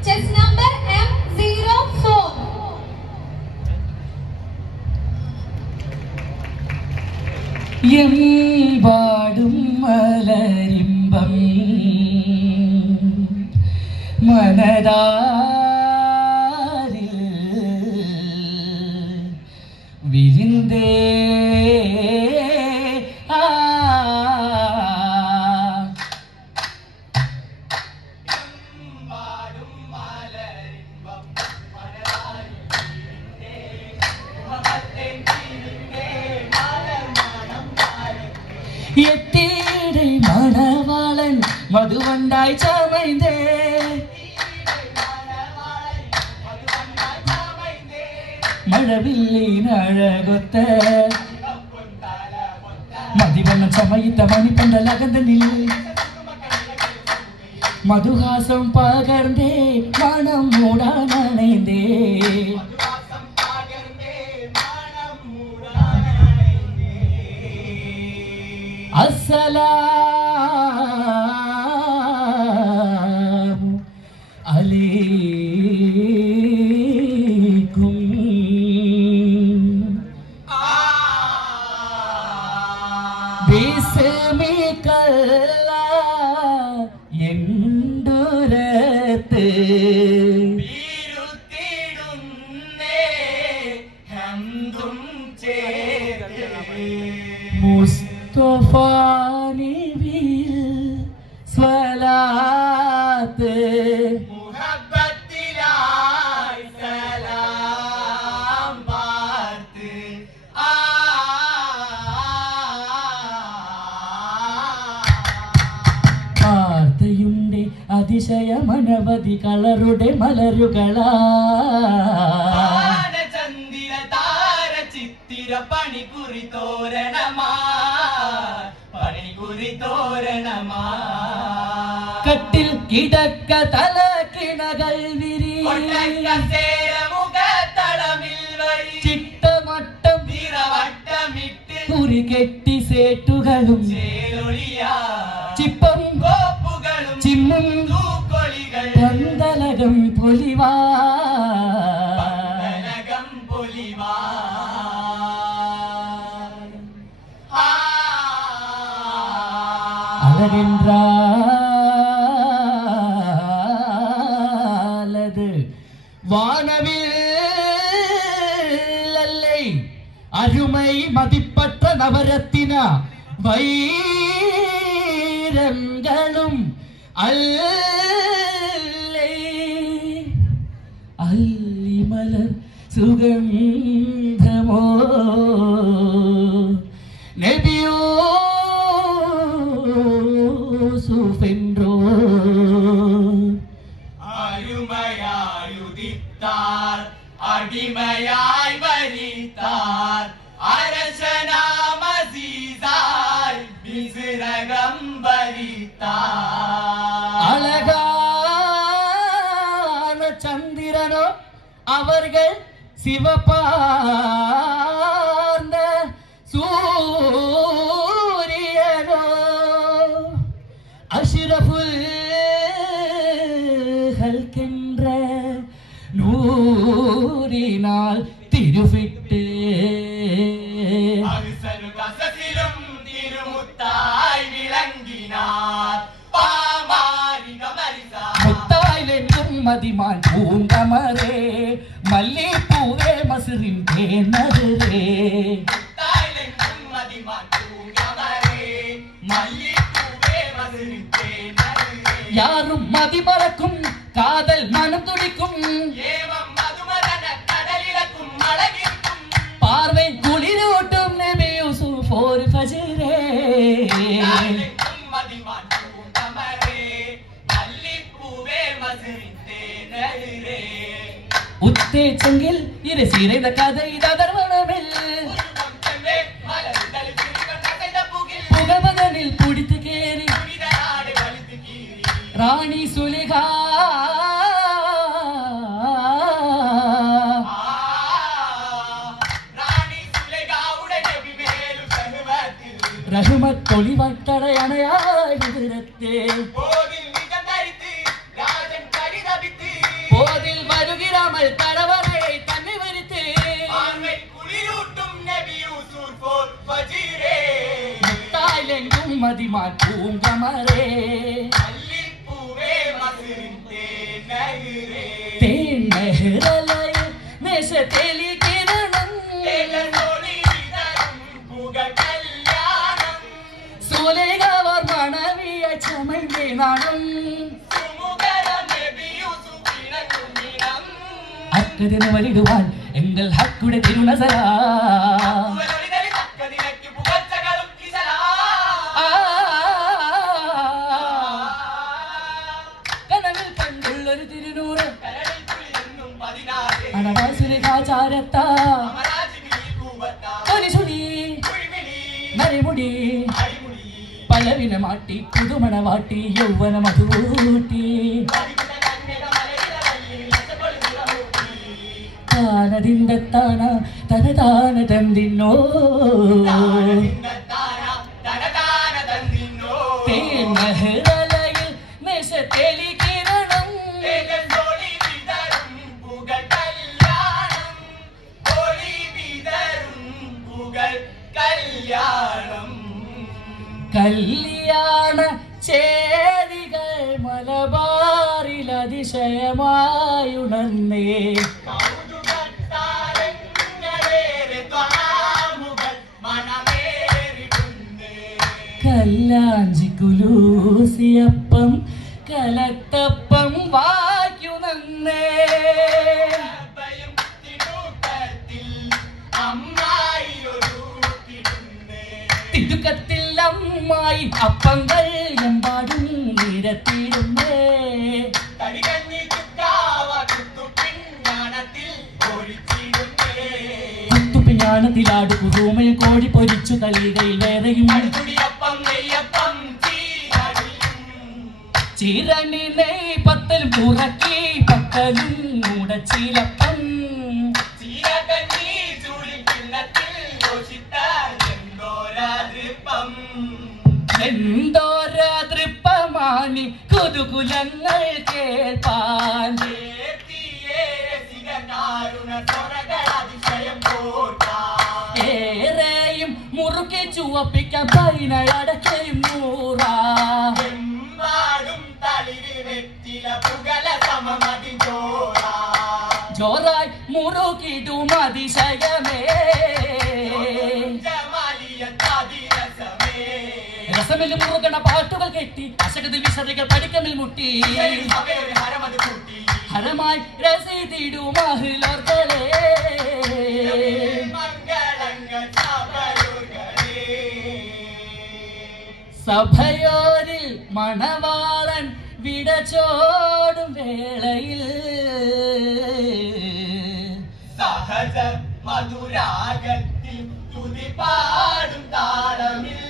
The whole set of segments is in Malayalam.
chess number M04. എമ്പാടും മലരിമ്പം മനതാരിൽ വിരിന്തേ எத்தீடை மணவாளன் மதுவண்டாய் சமைந்தே மழவில்லின் அழகொத்த மதிவண்ணம் சமைத்த மணிப்பண்டல் அகந்தனில் மதுஹாசம் பகர்ந்தே மனம் மூடா நனைந்தே அஸ்ஸலாமு அலைக்கும் பிஸ்மிகல்லாஹ் എണ്ടുരത്ത് മുസ്തഫ നബിയിൽ സ്വലാത്ത് മുഹബ്ബത്തിലായി സലാം പാർത്ത് വാർത്തയുണ്ട് അതിശയമനവധി കളറുടെ മലരുകളാ ചന്ദിര താര ചിത്തിര പണിക്കുറി തോരണമാ പണിക്കുറി തോരണമാ കട്ടിൽ കിടക്ക തല കിണകൾ വിരി മുഖത്തളമിൽ വഴി ചിട്ടമട്ടം നിറവട്ടമിട്ട് കുറി കെട്ടി സേട്ടുകളും ചേലൊളിയാ ചിപ്പം കോപ്പുകളും ചിമ്മും തൂക്കൊളികൾ പന്തലകം പൊലിവാ പന്തലകം പൊലിവാ அழகென்றாலது வானவில்லை அருமை மதிப்பற்ற நவரத்தின வைரங்களும் அல்லை அல்லிமலர் சுகந்தமோ நபியோ യൂസുഫെன்றോ അരുമയായുദിത്താർ അടിമയായി വരിത്താർ അരശനാമസീസായി വിസിരകം ഭരിത്താർ அழகான சந்திரனோ அவர்கள் சிவப்பார்ந்த சூரியனோ அஷ்ரஃபுல் ஹல்கென்ற நூறினால் திருவிட்டு കസസിലും തിരുമുത്തായി വിളങ്ങിനാർ പാമാരിക മരിതാർ മുത്തായിലെങ്കും മതിമാൻ പൂങ്കമരേ മല്ലിപ്പൂവേ മസിറിൻ തേനരേ മുത്തായിലെങ്കും മതിമാൻ പൂങ്കമരേ മല്ലിപ്പൂവേ മസിറിൻ തേനരേ யாரும் மதிமறக்கும் காதல் மனம் துடிக்கும் ஏவம் மதுமதன கடலிலக்கும் அழகிற்கும் பார்வை குளிரூட்டும் நபி யூசுப் ஒரு ஃபஜ்ரே மதிமான் பூங்கமரே மல்லிப்பூவே மசிறின் தேனரே உத்தேச்சங்கில் இரு சிறைந்த கதை ததர்வனவில் புகவதனில் பிடித்து கேறி ராணி சுலிகா ரகுமத் தொழிவட்டடை அணையாய் விரத்தே போதில் நிஜம் தரித்து ராஜன் கடித கமல் தடவரையை தன்னை வரித்து ஆண்மை குளிரூட்டும் நபி யூசுப் போல் ஃபஜீரே தாயிலெங்கும் மதிமான் பூங்கமரே அல்லிப்பூவே மதுரின் தேனகிரே தேனகிரலையில் நேச தெளி கிரணம் தேனசோலி விதரும் புகழ் கல்யாணம் சூலேகவர் மனைவியை சமைந்தே நானும் சுமுகரம் நபி யூசுப் இணங்கும் இனம் அக்கதின வருடுவான் எங்கள் ஹக்குடைய திருநசரா புகழொலிதறி தக்கதினக்கு புகழ்ச்சகளும் கிசலா கனவில் கண்டுள்ளொரு திருநூறு கரடில் புலி என்னும் 16 அனவாசுரிகாச்சாரத்தா அமராஜினி கூவத்தா ஒலி சுழி குழிமிழி நரிமுடி அடிமுடி பலவின மாட்டி புதுமண வாட்டி யௌவன மதுவூட்டி பரிபுட கண்ணிட மலையில வள்ளியில் லட்சப்பொழுதுரமூட்டி தானதிந்த தானா தனதான தந்தின்னோ தானதிந்தத்தானா தனதான தந்தின்னோ தேனகிரலையில் நேச தெளி கிரணம் தேகல் சோழி விதரும் புகழ் கல்யாணம் ஒளி விதரும் புகழ் கல்யாணம் கல்யாண சேதிகள் மலபாரில் அதிசயமாயுணர்ந்தே கௌதுகத்தாரங்களேறு ത്വഹാമുകൾ മനമേറിടുന്നേ കല്ലാഞ്ചി കുലൂസിയപ്പം കലത്തപ്പം വാക്കുനന്നേ അഭയം തിടുക്കത്തിൽ അമ്മായിയൊരുത്തിടുന്നേ തിടുക്കത്തിൽ അമ്മായി അപ്പങ്ങൾ എമ്പാടും നിരത്തിയിടുന്നേ തടികഞ്ഞി ചുക്കാവ കുത്തുപിഞ്ഞാണത്തിൽ ഒഴിച്ചിടുന്നേ കുത്തുപിഞ്ഞാണത്തിലാട് കുറുമയും കോഴി പൊരിച്ചു തളികയിൽ വേറെയും അടിപൊളിയപ്പം നെയ്യപ്പം ചീരടിയും ചിരണി നെയ് പത്തലും പുറക്കി പത്തലും മുടച്ചിലപ്പം ചീരകഞ്ഞി ചൂളിക്കിണ്ണത്തിൽ ഘോഷിത്താൽ എന്തോരാതൃപ്പം എന്തോരതൃപ്പമാണി കുതുകുലങ്ങൾ കേൾപ്പാൻ ചേർത്തിയേ രസികകാരുണ സ്വരകളതിശയം പോർക്കാൻ ഏറെയും മുറുകെ ചുവപ്പിക്കാൻ പൈനയടക്കയും നൂറാ എമ്പാടും തളിര് വെറ്റില പുകല സമമതി ചോറാ ജോറായി മുറുകിടും അതിശയമേ ജമാലിയ തതിരസമേ രസമിൽ മുറുകണ പാട്ടുകൾ കെട്ടി അശകത്തിൽ വിശറികൾ പഠിക്കമിൽ മുട്ടി സഭയൊരു ഹരമത് കൂട്ടി ഹരമായി രസിതിടും അഹിലോർകളെ മംഗളങ്ങൾ സഭയൊരുകളേ സഭയോരിൽ മണവാളൻ വിടചോടും വേളയിൽ സഹജ മധുരാഗത്തിൽ തുതിപാടും താളമിൽ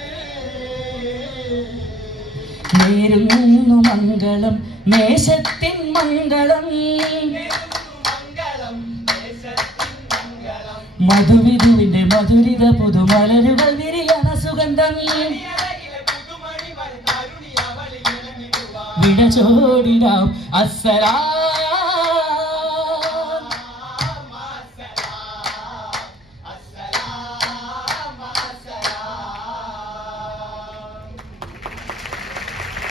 നേരുന്നു മംഗളം മേശത്തിൻ മംഗളം മംഗളം ദേശത്തിൻ മംഗളം മധുവിധുവിന്റെ മധുരിത പുതുമലരുകൾ വിരിയണ സുഗന്ധം അണിയറയിലെ പുതുമണികൾ കരുണി അവളിൽ ഇളങ്ങിടുവാൻ വിടചോടിടാം അസ്സലാം